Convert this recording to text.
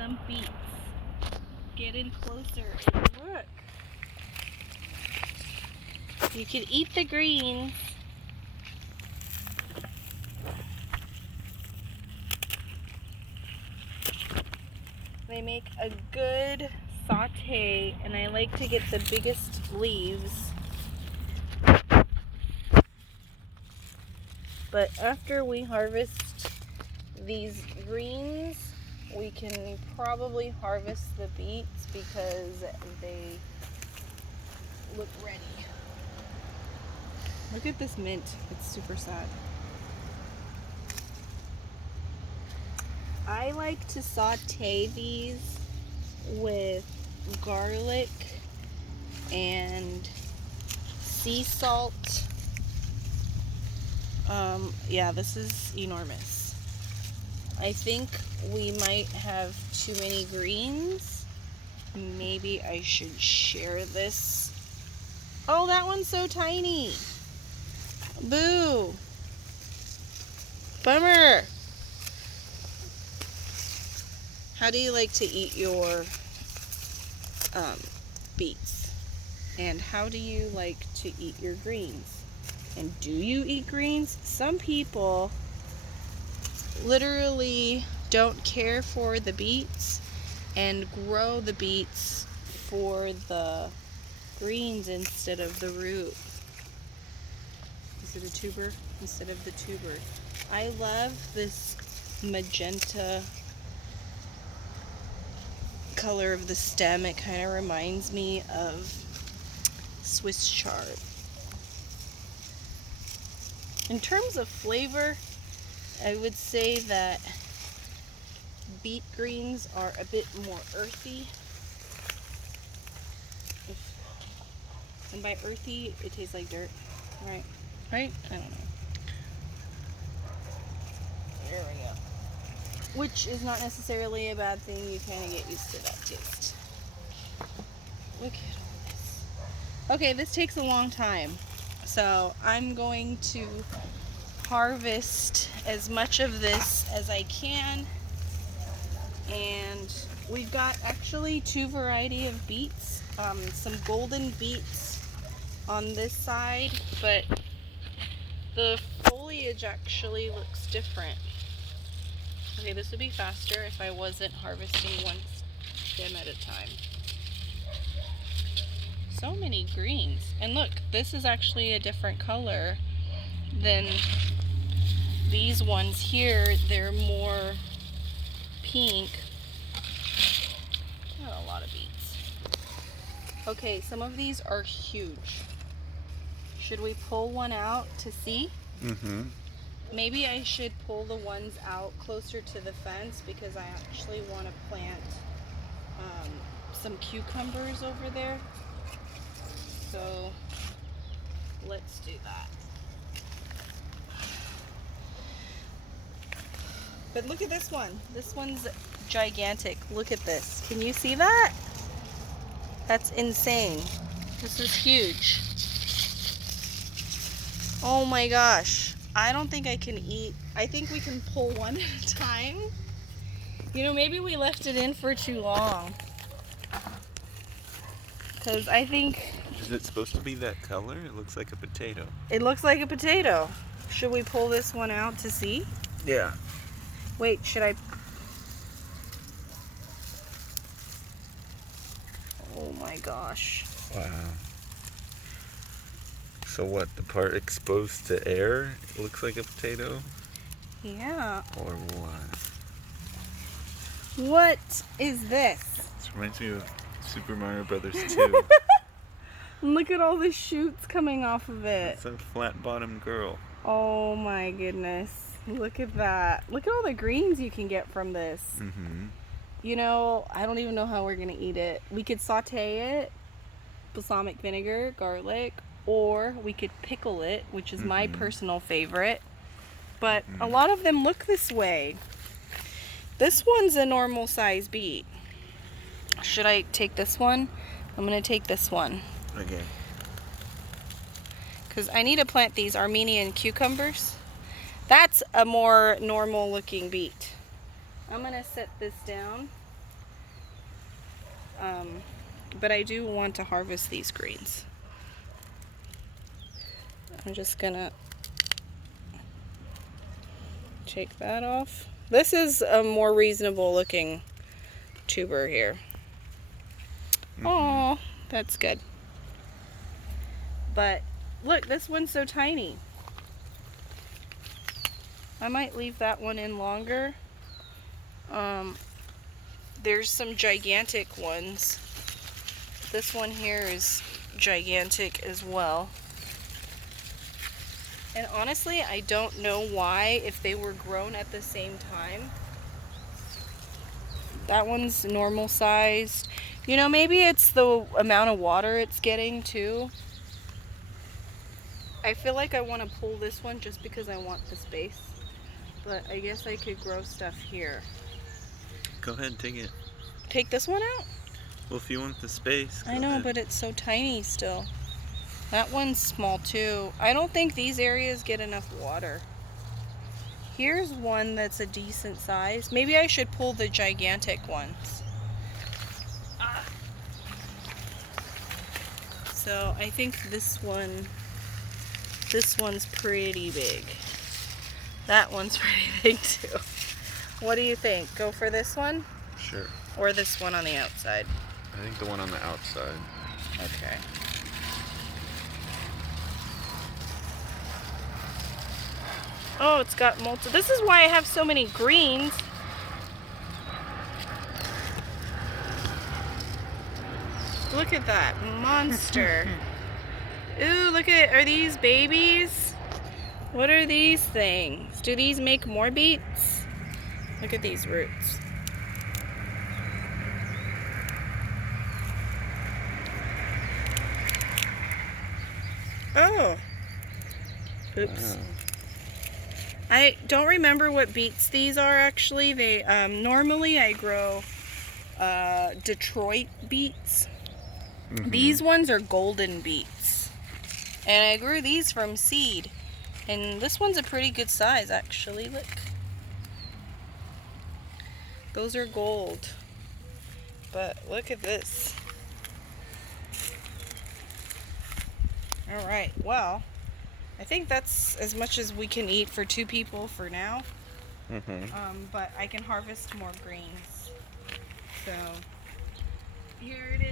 some beets. Get in closer and look. You can eat the greens. They make a good saute, and I like to get the biggest leaves. But after we harvest these greens, we can probably harvest the beets because they look ready. Look at this mint. It's super sad. I like to saute these with garlic and sea salt. Yeah, this is enormous. I think we might have too many greens. Maybe I should share this. Oh, that one's so tiny. Boo. Bummer. How do you like to eat your beets? And how do you like to eat your greens? And do you eat greens? Some people literally don't care for the beets and grow the beets for the greens instead of the root. Is it a tuber? Instead of the tuber. I love this magenta color of the stem. It kind of reminds me of Swiss chard. In terms of flavor, I would say that beet greens are a bit more earthy. And by earthy, it tastes like dirt, right? Right? I don't know. There we go. Which is not necessarily a bad thing. You kind of get used to that taste. Look at all this. Okay, this takes a long time. So I'm going to harvest as much of this as I can. And we've got actually two variety of beets. Some golden beets on this side, but the foliage actually looks different. Okay, this would be faster if I wasn't harvesting one stem at a time. So many greens. And look, this is actually a different color than these ones here. They're more pink. Not a lot of beets. Okay, some of these are huge. Should we pull one out to see? Mm-hmm. Maybe I should pull the ones out closer to the fence because I actually want to plant some cucumbers over there. So let's do that. But look at this one. This one's gigantic. Look at this. Can you see that? That's insane. This is huge. Oh my gosh. I don't think I can eat. I think we can pull one at a time. You know, maybe we left it in for too long. Because I think... Is it supposed to be that color? It looks like a potato. It looks like a potato. Should we pull this one out to see? Yeah. Wait, should I... Oh my gosh. Wow. So what, the part exposed to air looks like a potato? Yeah. Or what? What is this? This reminds me of Super Mario Brothers 2. Look at all the shoots coming off of it. It's a flat-bottomed girl. Oh my goodness. Look at that. Look at all the greens you can get from this. Mm-hmm. You know, I don't even know how we're going to eat it. We could saute it, balsamic vinegar, garlic, or we could pickle it, which is my personal favorite. But a lot of them look this way. This one's a normal size beet. Should I take this one? I'm going to take this one. Okay. Because I need to plant these Armenian cucumbers. That's a more normal looking beet. I'm going to set this down. But I do want to harvest these greens. I'm just gonna take that off. This is a more reasonable looking tuber here. Oh, that's good. But look, this one's so tiny. I might leave that one in longer. There's some gigantic ones. This one here is gigantic as well. And honestly, I don't know why, if they were grown at the same time. That one's normal sized. You know, maybe it's the amount of water it's getting too. I feel like I want to pull this one just because I want the space. But I guess I could grow stuff here. Go ahead, take it. Take this one out? Well, if you want the space, go I know, ahead. but it's so tiny still. That one's small too. I don't think these areas get enough water. Here's one that's a decent size. Maybe I should pull the gigantic ones. So I think this one's pretty big. That one's pretty big too. What do you think? Go for this one? Sure. Or this one on the outside? I think the one on the outside. Okay. Oh, it's got multiple. This is why I have so many greens. Look at that monster. Ooh, look at, are these babies? What are these things? Do these make more beets? Look at these roots. Oh. Oops. Wow. I don't remember what beets these are actually. They normally I grow Detroit beets. These ones are golden beets. And I grew these from seed. And this one's a pretty good size actually. Look. Those are gold. But look at this. All right, well, I think that's as much as we can eat for 2 people for now. But I can harvest more greens. So here it